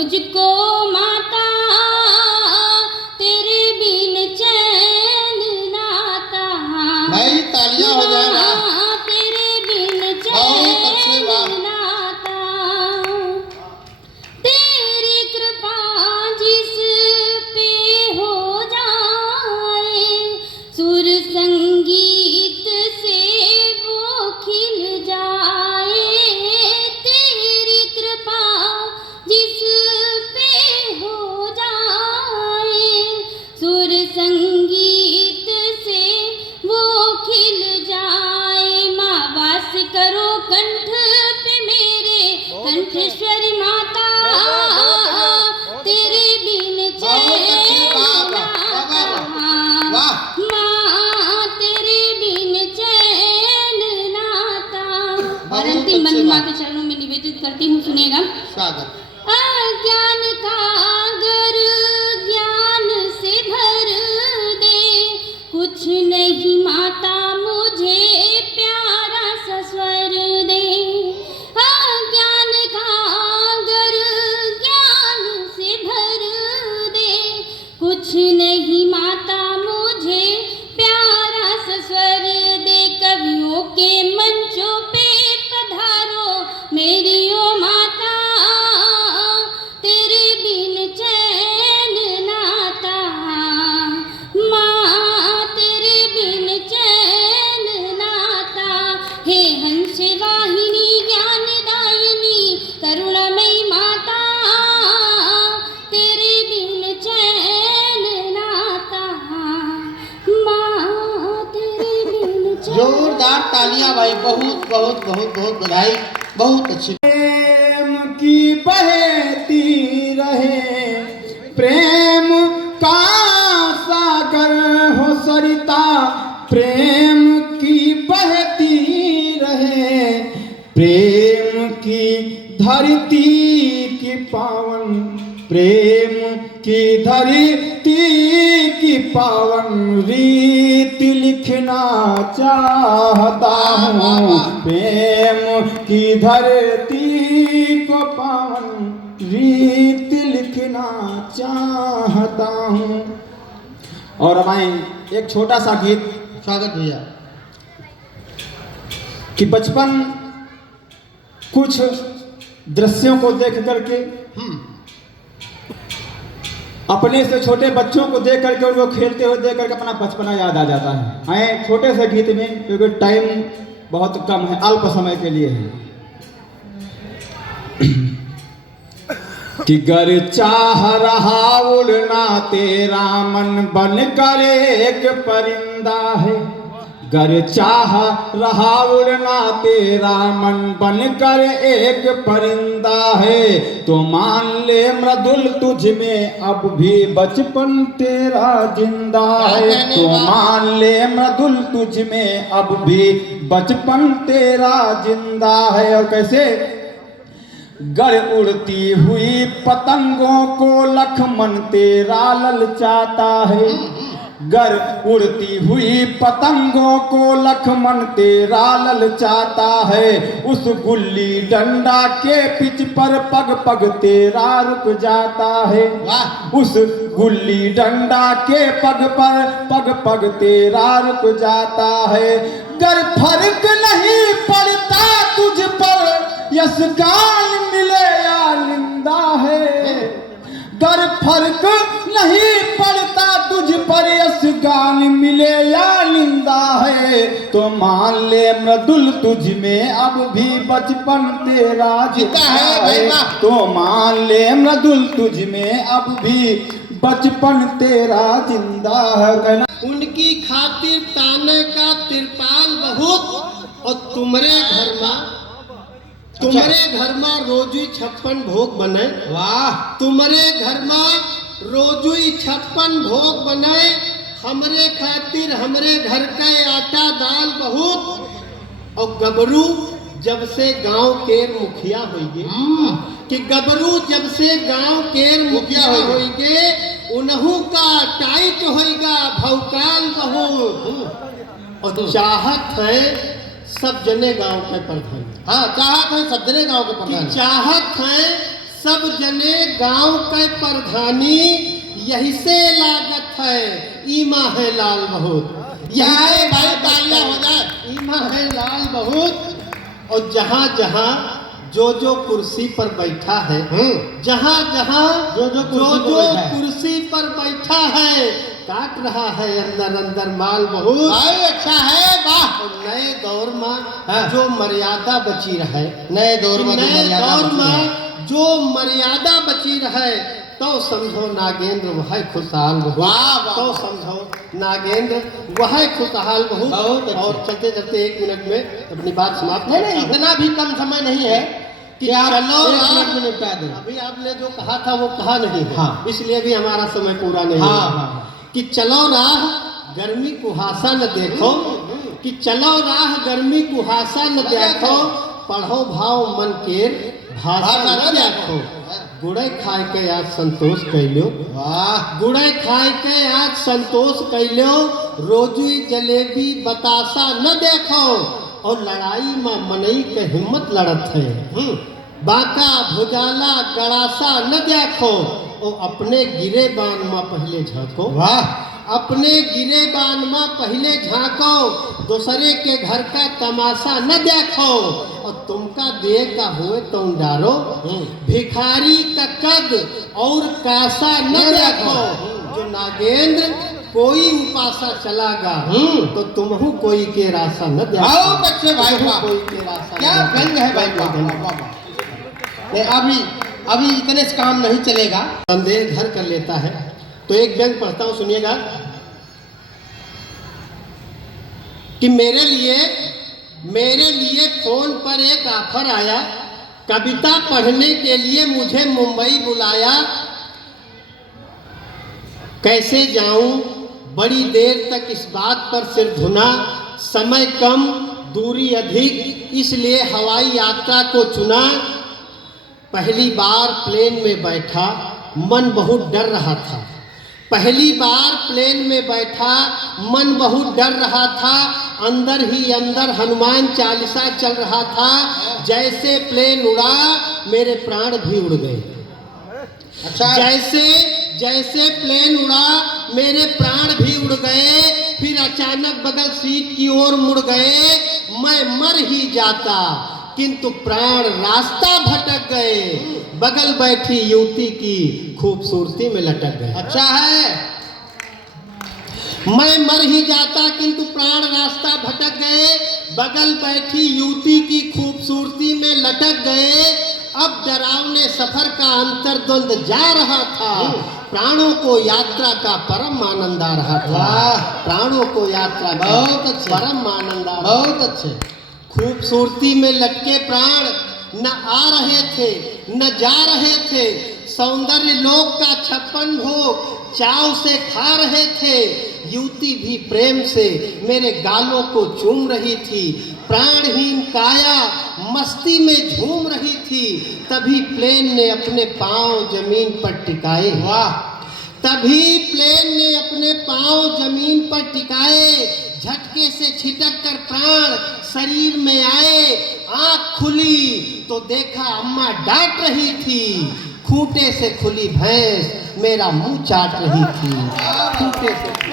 मुझको माता तेरे बिन चैन नाता। भाई तालियां हो जाए ना। तेरे बिन बहुत अच्छे, वाह। चैन नाता। तेरी कृपा जिस पे हो जाए सुर संगीत से वो खिल जाए। तेरी कृपा जिस पे हो जाए सुर संगीत से वो खिल जाए। माँ वास करो कंठ पे मेरे कंठेश्वरी माता तेरे बिन चैन नाता। माँ तेरे बिन चैन नाता। और अंतिम बंद माँ के चरणों में निवेदित करती हूँ, सुनेगा। स्वागत। अज्ञान का अगर ज्ञान से भर दे कुछ नहीं माता मुझे प्यारा सा स्वर दे। अज्ञान का अगर ज्ञान से भर दे कुछ नहीं माता मुझे प्यारा सा स्वर दे। कवियों के मंचों पे पधारो मेरी ओ माता तेरे बिन चैन नाता। माँ तेरे बिन चैन नाता। हे हंस वाहिनी ज्ञानदायिनी करुणामयी माता तेरे बिन चैन नाता। माँ तेरे बिन चैन। जोरदार तालियां भाई, बहुत बहुत बहुत बहुत बधाई, बहुत अच्छी। प्रेम की बहती रहे प्रेम का सागर हो सरिता। प्रेम की बहती रहे प्रेम की धरती की पावन। प्रेम की धरती की पावन रीत लिखना चाहता हूँ। प्रेम की धरती को पावन रीत लिखना चाहता हूँ। और हमारे एक छोटा सा गीत। स्वागत भैया। कि बचपन कुछ दृश्यों को देख करके अपने से छोटे बच्चों को देख करके उनको खेलते हुए देख करके अपना बचपना याद आ जाता है। आए छोटे से गीत में, क्योंकि टाइम बहुत कम है, अल्प समय के लिए है। कि गर चाह रहा उड़ना तेरा मन बन कर एक परिंदा है। गर चाह रहा उड़ना तेरा मन बन कर एक परिंदा है। तो मान ले मृदुल तुझ में अब भी बचपन तेरा जिंदा है। तो मान ले मृदुल तुझ में अब भी बचपन तेरा जिंदा है। और कैसे? गर उड़ती हुई पतंगों को लक्ष्मण तेरा ललचाता है। गर उड़ती हुई पतंगों को लक्ष्मण तेरा ललचाता है। उस गुल्ली डंडा के पिच पर पग पग तेरा रुक जाता है। उस गुल्ली डंडा के पग पर पग पग तेरा रुक जाता है। गर फर्क नहीं पड़ता तुझ पर यश गाल मिले या निंदा है। गर फर्क नहीं पड़ता तुझ पर यश गान मिले या निंदा है। तो मान ले मृदुल तुझ में अब भी बचपन तेरा जिंदा है। तो मान ले मृदुल तुझ में अब भी बचपन तेरा जिंदा है। उनकी खातिर ताने का तिरपाल बहुत और तुम्हारे घर में रोजुई 56 भोग बने। वाह। तुम्हारे घर में रोजुई 56 भोग बने। हमरे खातिर हमरे घर का आटा दाल बहुत। और गबरू जब से गांव के मुखिया होइगे कि गबरू जब से गांव के मुखिया होइगे उन्हू का टाइट होइगा भौकाल बहुत। और चाहत है सब जने गांव के प्रधान। हाँ, चाहत है सब जने गांव के प्रधान। चाहत है सब जने गांव के प्रधानी यही से लागत है, ईमा है लाल बहुत। क्या है भाई, तालियां हो जाए। ईमा है लाल बहुत। और जहाँ जहाँ जो कुर्सी पर बैठा है, जहाँ जहाँ जो कुर्सी पर बैठा है, काट रहा है अंदर अंदर माल बहुत। भाई अच्छा है, वाह। और नए दौर में हाँ। जो मर्यादा बची रहे, नए दौर में जो मर्यादा बची रहे, तो समझो नागेंद्र वह खुशहाल बहुत। वाह, वाह। तो समझो नागेंद्र वह खुशहाल बहुत। बहुत अच्छे। और चलते चलते 1 मिनट में अपनी बात समाप्त नहीं करता नहीं, हूं। इतना भी कम समय नहीं है कि आप चलो 1 मिनट में निपटा दें। अभी आपने जो कहा था वो कहा नहीं है। हाँ। इसलिए भी हमारा समय पूरा नहीं हाँ, हुआ। हाँ। कि चलो राह गर्मी कुहासा न देखो, कि चलो राह गर्मी कुहासा न देखो, पढ़ो भाव मन के भाषा न देखो। गुड़े खाए के आज संतोष कैलो, वाह। गुड़े खाए के आज संतोष कैलो, रोजी जलेबी बतासा न देखो। और लड़ाई में मनई के हिम्मत लड़त है, बाका भुजाला गड़ासा न देखो। और अपने गिरे बान में पहले झांको, वाह। अपने गिरे बान में पहले झांको, दूसरे के घर का तमाशा न देखो। और तुमका दे का हुए तुम डारो, भिखारी का कद और कासा न देखो। जो नागेंद्र कोई उपासा चलागा, तो तुमहु कोई के रासा न देखो। बहुत अच्छे भाई, वाह। कोई के रासा क्या न देखो। व्यंग है भाई, वाह, वाह, वाह, वाह। नहीं, अभी इतने से काम नहीं चलेगा। संदेह घर कर लेता है, तो एक व्यंग पढ़ता हूं, सुनिएगा। कि मेरे लिए फोन पर एक ऑफर आया, कविता पढ़ने के लिए मुझे मुंबई बुलाया। कैसे जाऊं, बड़ी देर तक इस बात पर सिर धुना, समय कम दूरी अधिक, इसलिए हवाई यात्रा को चुना। पहली बार प्लेन में बैठा, मन बहुत डर रहा था। पहली बार प्लेन में बैठा, मन बहुत डर रहा था। अंदर ही अंदर हनुमान चालीसा चल रहा था। जैसे प्लेन उड़ा, मेरे प्राण भी उड़ गए। अच्छा। जैसे प्लेन उड़ा, मेरे प्राण भी उड़ गए। फिर अचानक बगल सीट की ओर मुड़ गए। मैं मर ही जाता, किंतु प्राण रास्ता भटक गए। बगल बैठी युवती की खूबसूरती में लटक गए। अच्छा है। मैं मर ही जाता, किंतु प्राण रास्ता भटक गए। बगल बैठी युवती की खूबसूरती में लटक गए। अब डरावने सफर का अंतर्द्वंद जा रहा था। प्राणों को यात्रा का परम आनंद आ रहा था। वाह। प्राणों को यात्रा का बहुत अच्छे। परम आनंद आ रहा था। बहुत अच्छे। खूबसूरती में लटके प्राण न आ रहे थे न जा रहे थे। सौंदर्य लोक का 56 भोग चाव से खा रहे थे। युवती भी प्रेम से मेरे गालों को चूम रही थी। प्राणहीन काया मस्ती में झूम रही थी। तभी प्लेन ने अपने पांव जमीन पर टिकाए। वाह। तभी प्लेन ने अपने पांव जमीन पर टिकाए। झटके से छिटक कर प्राण शरीर में आए। आंख खुली तो देखा अम्मा डांट रही थी। खूंटे से खुली भैंस मेरा मुंह चाट रही थी। खूंटे से